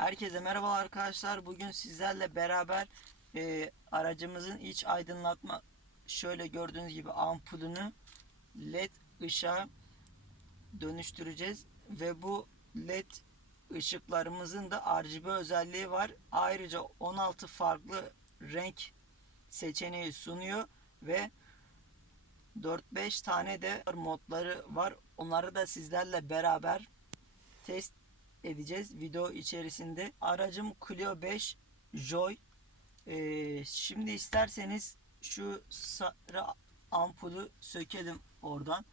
Herkese merhaba arkadaşlar. Bugün sizlerle beraber e, aracımızın iç aydınlatma şöyle gördüğünüz gibi ampulünü led ışığa dönüştüreceğiz ve bu led ışıklarımızın da RGB özelliği var. Ayrıca 16 farklı renk seçeneği sunuyor ve 4-5 tane de modları var. Onları da sizlerle beraber test edeceğiz video içerisinde. Aracım Clio 5 Joy. Ee, şimdi isterseniz şu sarı ampulü sökelim oradan.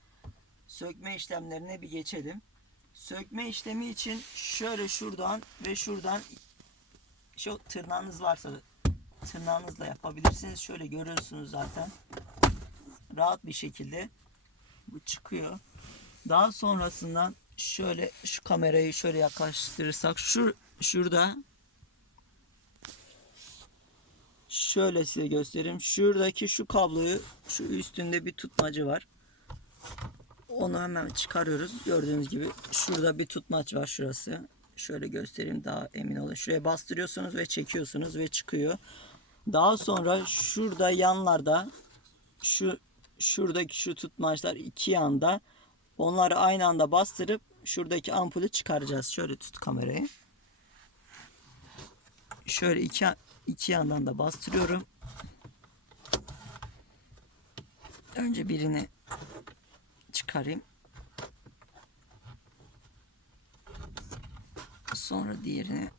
Sökme işlemlerine bir geçelim. Sökme işlemi için şöyle şuradan ve şuradan şu tırnağınız varsa tırnağınızla yapabilirsiniz. Şöyle görüyorsunuz zaten. Rahat bir şekilde bu çıkıyor. Daha sonrasından şöyle şu kamerayı şöyle yaklaştırırsak şu şurada şöyle size göstereyim. Şuradaki şu kabloyu şu üstünde bir tutmacı var. Onu hemen çıkarıyoruz. Gördüğünüz gibi şurada bir tutmaç var şurası. Şöyle göstereyim daha emin olun. Şuraya bastırıyorsunuz ve çekiyorsunuz ve çıkıyor. Daha sonra şurada yanlarda şu şuradaki şu tutmaçlar iki yanda onları aynı anda bastırıp şuradaki ampulü çıkaracağız. Şöyle tut kamerayı. Şöyle iki, iki yandan da bastırıyorum. Önce birini çıkarayım. Sonra diğerini.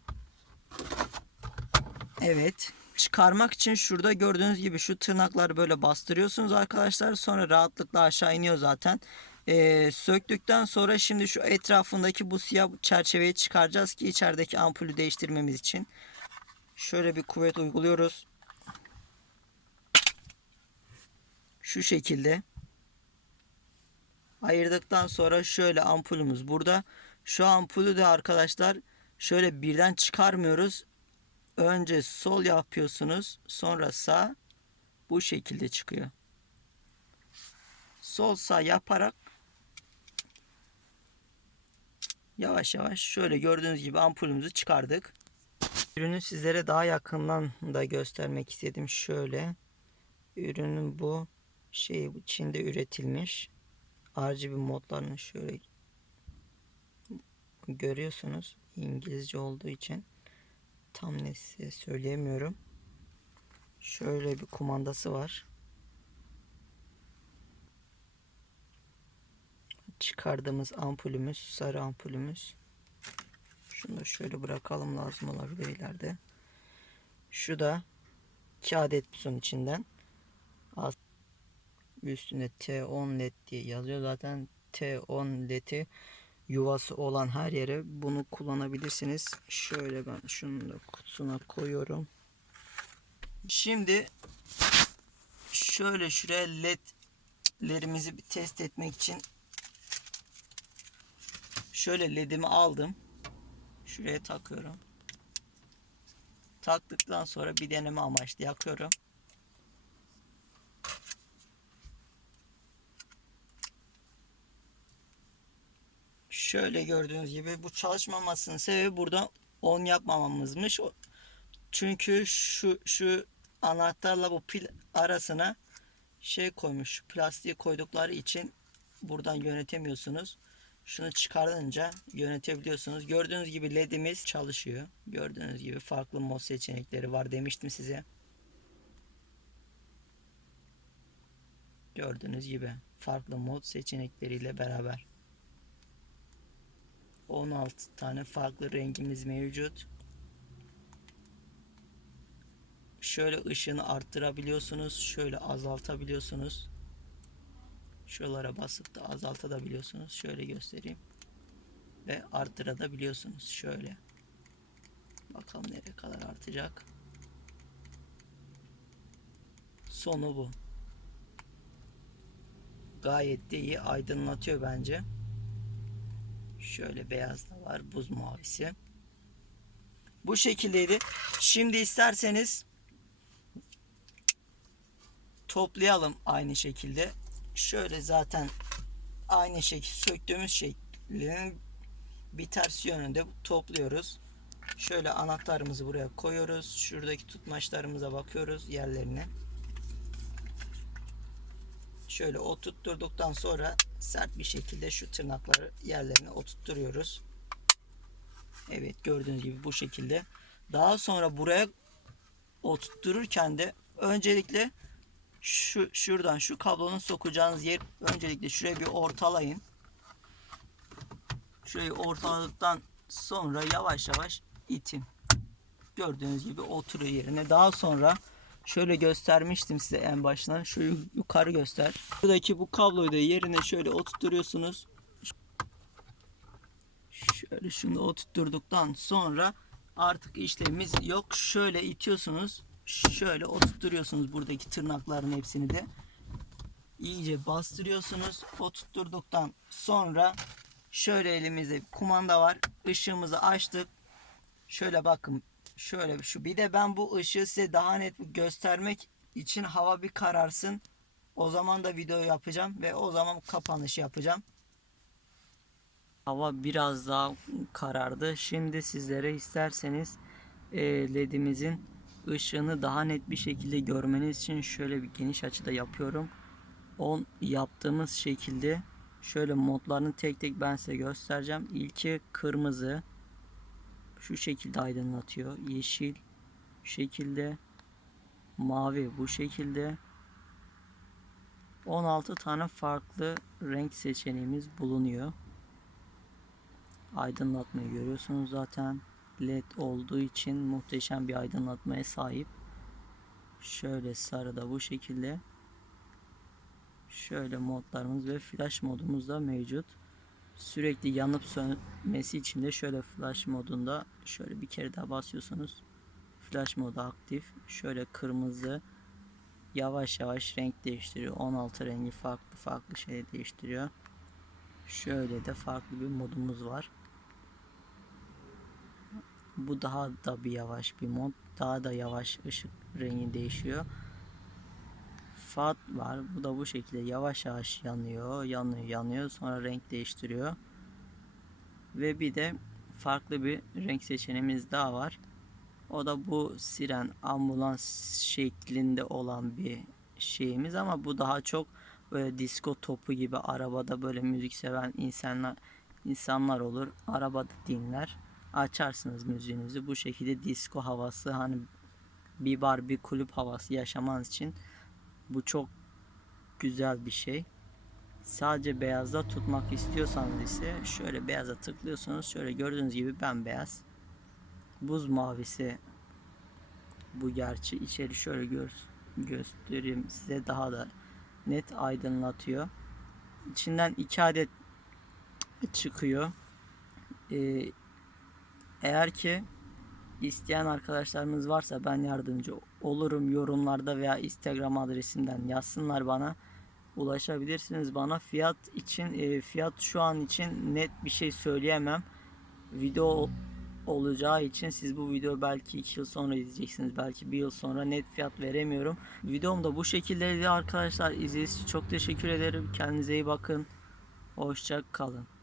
Evet. Çıkarmak için şurada gördüğünüz gibi şu tırnakları böyle bastırıyorsunuz arkadaşlar. Sonra rahatlıkla aşağı iniyor zaten. Ee, söktükten sonra şimdi şu etrafındaki bu siyah çerçeveyi çıkaracağız ki içerideki ampulü değiştirmemiz için. Şöyle bir kuvvet uyguluyoruz. Şu şekilde. Ayırdıktan sonra şöyle ampulümüz burada. Şu ampulü de arkadaşlar şöyle birden çıkarmıyoruz. Önce sol yapıyorsunuz. Sonra sağ. Bu şekilde çıkıyor. Sol sağ yaparak yavaş yavaş şöyle gördüğünüz gibi ampulümüzü çıkardık. Ürünü sizlere daha yakından da göstermek istedim. Şöyle. Ürünün bu şey Çin'de üretilmiş. RGB modlarını şöyle görüyorsunuz. İngilizce olduğu için tam ne size söyleyemiyorum. Şöyle bir kumandası var. Çıkardığımız ampulümüz, sarı ampulümüz. Şunu da şöyle bırakalım lazım olabilir ileride. Şu da 2 adet pison içinden. Üstünde T10 led diye yazıyor. Zaten T10 ledi yuvası olan her yere bunu kullanabilirsiniz. Şöyle ben şunu da kutusuna koyuyorum. Şimdi şöyle şuraya ledlerimizi bir test etmek için şöyle ledimi aldım. Şuraya takıyorum. Taktıktan sonra bir deneme amaçlı yakıyorum. Şöyle gördüğünüz gibi bu çalışmamasının sebebi burada on yapmamamızmış. Çünkü şu şu anahtarla bu pil arasına şey koymuş. Plastiği koydukları için buradan yönetemiyorsunuz. Şunu çıkarınca yönetebiliyorsunuz. Gördüğünüz gibi ledimiz çalışıyor. Gördüğünüz gibi farklı mod seçenekleri var demiştim size. Gördüğünüz gibi farklı mod seçenekleriyle beraber. 16 tane farklı rengimiz mevcut. Şöyle ışığını arttırabiliyorsunuz. Şöyle azaltabiliyorsunuz. Şuralara basıp da azaltabiliyorsunuz. Şöyle göstereyim. Ve arttırabiliyorsunuz. Şöyle. Bakalım nereye kadar artacak. Sonu bu. Gayet de iyi aydınlatıyor bence. Şöyle beyaz da var. Buz mavisi. Bu şekildeydi. Şimdi isterseniz toplayalım aynı şekilde. Şöyle zaten aynı şekilde söktüğümüz şeklinin bir ters yönünde topluyoruz. Şöyle anahtarımızı buraya koyuyoruz. Şuradaki tutmaçlarımıza bakıyoruz yerlerine. Şöyle oturtturduktan sonra sert bir şekilde şu tırnakları yerlerine oturtturuyoruz. Evet gördüğünüz gibi bu şekilde. Daha sonra buraya oturttururken de öncelikle şu şuradan şu kablonun sokacağınız yer öncelikle şuraya bir ortalayın. Şurayı ortaladıktan sonra yavaş yavaş itin. Gördüğünüz gibi oturuyor yerine. Daha sonra şöyle göstermiştim size en başından. Şu yukarı göster. Buradaki bu kabloyu da yerine şöyle oturtuyorsunuz. Şöyle şunu oturtturduktan sonra artık işlemimiz yok. Şöyle itiyorsunuz. Şöyle oturtturuyorsunuz buradaki tırnakların hepsini de. İyice bastırıyorsunuz. Oturtturduktan sonra şöyle elimizde kumanda var. Işığımızı açtık. Şöyle bakın. Şöyle şu bir de ben bu ışığı size daha net göstermek için hava bir kararsın. O zaman da video yapacağım ve o zaman kapanış yapacağım. Hava biraz daha karardı. Şimdi sizlere isterseniz e, ledimizin ışığını daha net bir şekilde görmeniz için şöyle bir geniş açıda yapıyorum. On yaptığımız şekilde şöyle modlarını tek tek ben size göstereceğim. İlki kırmızı şu şekilde aydınlatıyor. Yeşil şu şekilde mavi bu şekilde 16 tane farklı renk seçeneğimiz bulunuyor. Aydınlatmayı görüyorsunuz zaten. LED olduğu için muhteşem bir aydınlatmaya sahip. Şöyle sarı da bu şekilde. Şöyle modlarımız ve flash modumuz da mevcut. Sürekli yanıp sönmesi için de şöyle flash modunda şöyle bir kere daha basıyorsunuz. Flash modu aktif. Şöyle kırmızı yavaş yavaş renk değiştiriyor. 16 rengi farklı farklı şey değiştiriyor. Şöyle de farklı bir modumuz var. Bu daha da bir yavaş bir mod. Daha da yavaş ışık rengi değişiyor. Fat var. Bu da bu şekilde yavaş yavaş yanıyor, yanıyor, yanıyor. Sonra renk değiştiriyor. Ve bir de farklı bir renk seçeneğimiz daha var. O da bu siren ambulans şeklinde olan bir şeyimiz ama bu daha çok böyle disco topu gibi arabada böyle müzik seven insanlar insanlar olur. Arabada dinler. Açarsınız müziğinizi. Bu şekilde disco havası hani bir bar bir kulüp havası yaşamanız için bu çok güzel bir şey. Sadece beyazda tutmak istiyorsanız ise şöyle beyaza tıklıyorsunuz. Şöyle gördüğünüz gibi bembeyaz. Buz mavisi bu gerçi. içeri şöyle gör, göstereyim size daha da net aydınlatıyor. İçinden iki adet çıkıyor. Ee, eğer ki isteyen arkadaşlarımız varsa ben yardımcı olurum. Yorumlarda veya Instagram adresinden yazsınlar bana. Ulaşabilirsiniz bana. Fiyat için e, fiyat şu an için net bir şey söyleyemem. Video olacağı için siz bu video belki 2 yıl sonra izleyeceksiniz belki 1 yıl sonra net fiyat veremiyorum. Videom da bu şekildeydi arkadaşlar. İzlediğiniz için çok teşekkür ederim. Kendinize iyi bakın. Hoşça kalın